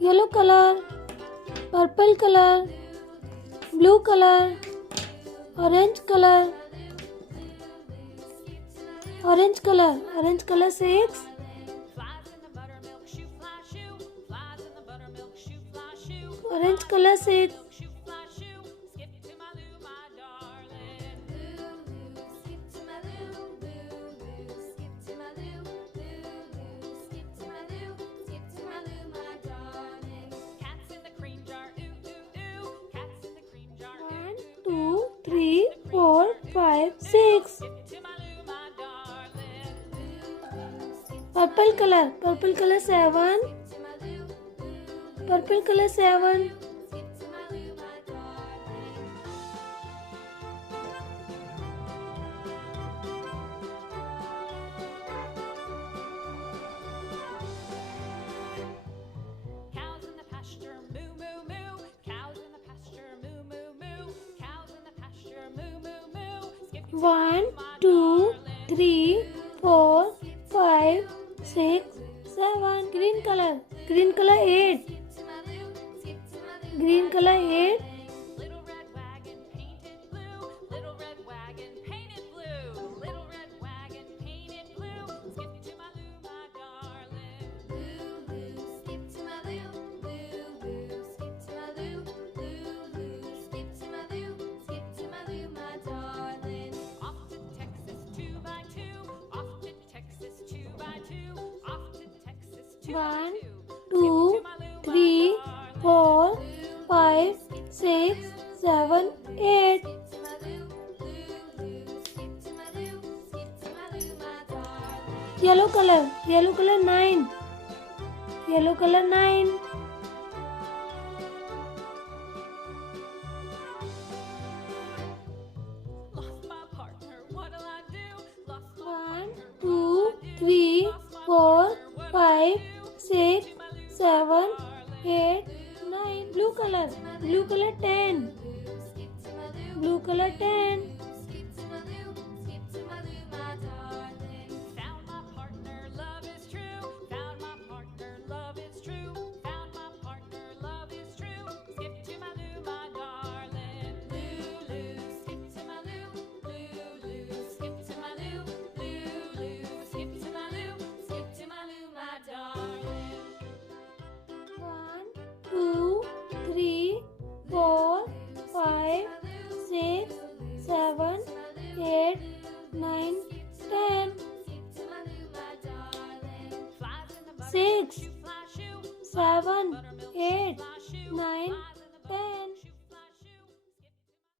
yellow color, purple color, blue color, orange color, orange color 6, orange color 6, two, three, four, five, six. Purple color 7, purple color 7, Cows in the pasture, moo moo moo. Cows in the pasture, moo moo moo. Cows in the pasture, moo moo moo. Skip to 1, 2, 3, 4, 5, 6, 7. Green color 8, green color 8, Little red wagon painted blue. Little red wagon painted blue. Little red wagon painted blue. Skip to my loo, my darling. Loo loo, skip to my loo. Loo loo, skip to my loo. Loo loo, skip to my loo. Skip to my loo, my darling. Off to Texas 2 by 2. Off to Texas 2 by 2. Off to Texas 2 by 1, 2. 2, 3, 4, 5, 6, 7, 8. Yellow color 9, yellow color 9, Lost my partner, what'll I do? Lost my 1, 2, 3, 4, 5, 6, 7, 8, 9. Blue color 10, blue color 10, Found my partner, love is true. Found my partner, love is true. Found my partner, love is true. Skip to my loo, my darling. Loo loo, skip to my loo. Loo loo, skip to my loo. Loo loo, skip to my loo. Skip to my loo, my darling. 1, 2, 3, 4, 5, 6, 7, 8, 9, 10. 6, 7, 8, 9,